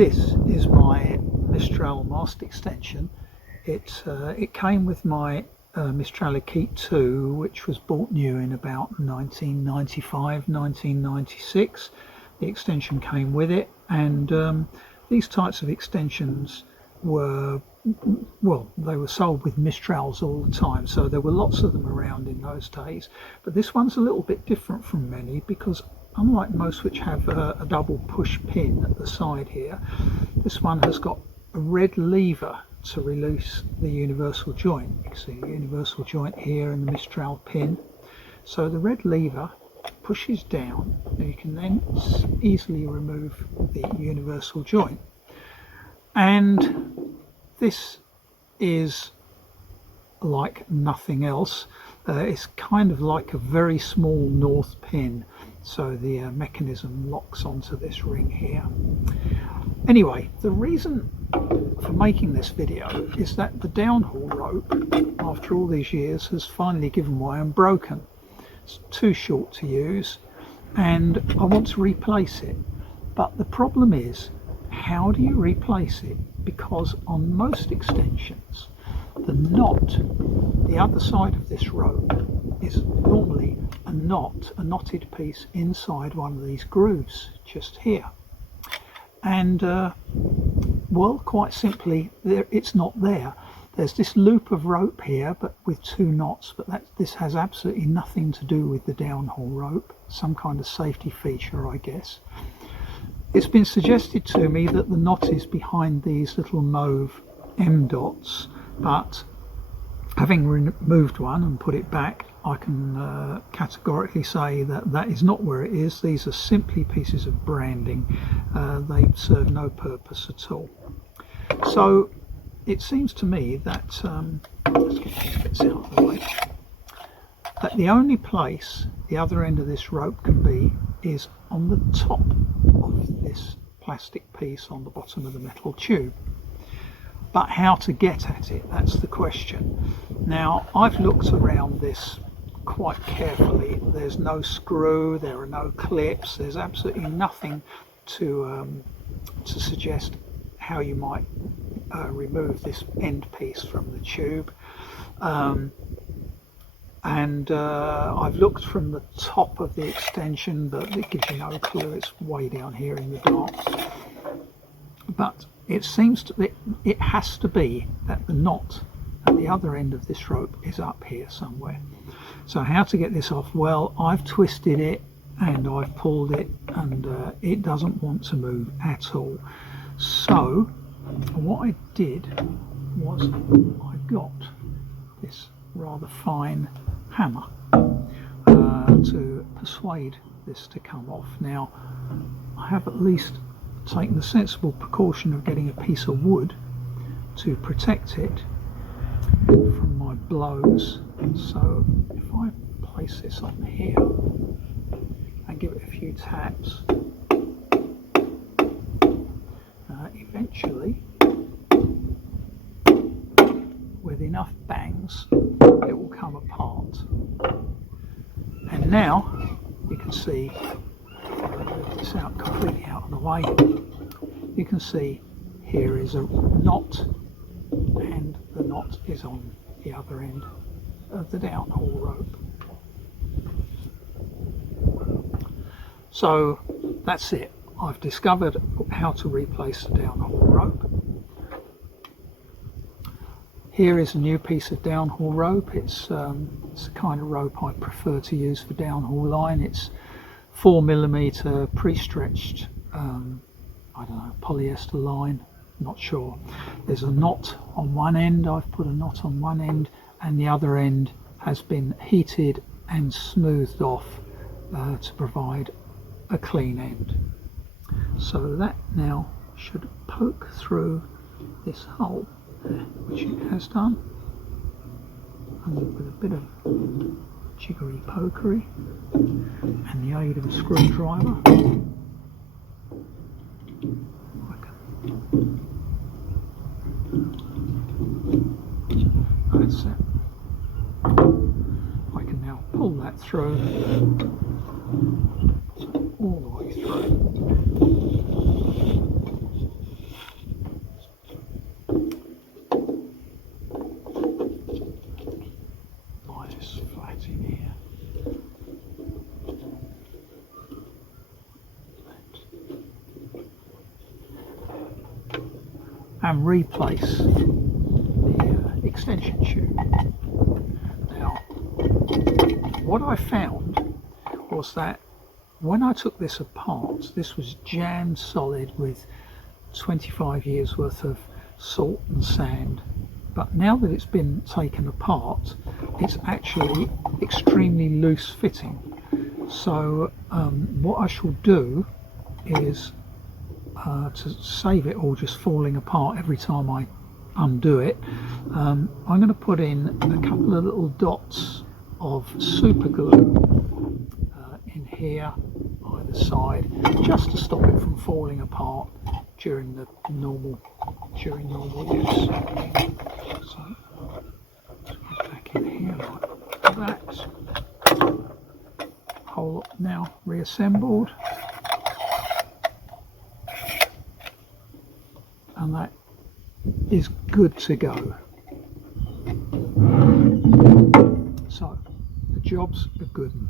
This is my Mistral mast extension. It came with my Mistral Keat 2, which was bought new in about 1995, 1996. The extension came with it, and these types of extensions were, well, they were sold with Mistrals all the time, so there were lots of them around in those days. But this one's a little bit different from many, because unlike most which have a double push pin at the side here, this one has got a red lever to release the universal joint. You can see the universal joint here and the Mistral pin. So the red lever pushes down, and you can then easily remove the universal joint. And this is like nothing else. It's kind of like a very small north pin, so the mechanism locks onto this ring here. Anyway, the reason for making this video is that the downhaul rope, after all these years, has finally given way and broken. It's too short to use, and I want to replace it. But the problem is, how do you replace it? Because on most extensions, the knot, the other side of this rope, is normally a knotted piece inside one of these grooves just here. And well, quite simply, it's not there. There's this loop of rope here, but with two knots, but this has absolutely nothing to do with the downhaul rope. Some kind of safety feature, I guess. It's been suggested to me that the knot is behind these little mauve M dots, but having removed one and put it back, I can categorically say that that is not where it is. These are simply pieces of branding. They serve no purpose at all. So it seems to me that, let's get these bits out of the way, that the only place the other end of this rope can be is on the top of this plastic piece on the bottom of the metal tube. But how to get at it, that's the question. Now, I've looked around this quite carefully. There's no screw, there are no clips, there's absolutely nothing to suggest how you might remove this end piece from the tube. I've looked from the top of the extension, but it gives you no clue. It's way down here in the dark. But it seems to be, it has to be that the knot at the other end of this rope is up here somewhere. So how to get this off? Well, I've twisted it and I've pulled it, and it doesn't want to move at all. So what I did was I got this rather fine hammer to persuade this to come off. Now, I have at least taken the sensible precaution of getting a piece of wood to protect it from my blows. So if I place this on here and give it a few taps, eventually, with enough bangs, it will come apart. And now you can see, I'll move this out completely out of the way, you can see here is a knot, and the knot is on the other end of the downhaul rope. So that's it. I've discovered how to replace the downhaul rope. Here is a new piece of downhaul rope. It's the kind of rope I prefer to use for downhaul line. It's 4mm pre-stretched, I don't know, polyester line, not sure. There's a knot on one end. I've put a knot on one end, and the other end has been heated and smoothed off to provide a clean end. So that now should poke through this hole there, which it has done, and with a bit of jiggery pokery and the aid of a screwdriver, that's it. I can now pull that through, all the way through. and replace the extension tube. Now, what I found was that when I took this apart, this was jammed solid with 25 years worth of salt and sand, but now that it's been taken apart, it's actually extremely loose fitting. So what I shall do is to save it all just falling apart every time I undo it, I'm going to put in a couple of little dots of super glue in here either side, just to stop it from falling apart during normal use. So back in here like that. Whole now reassembled, and that is good to go. So the job's a good one.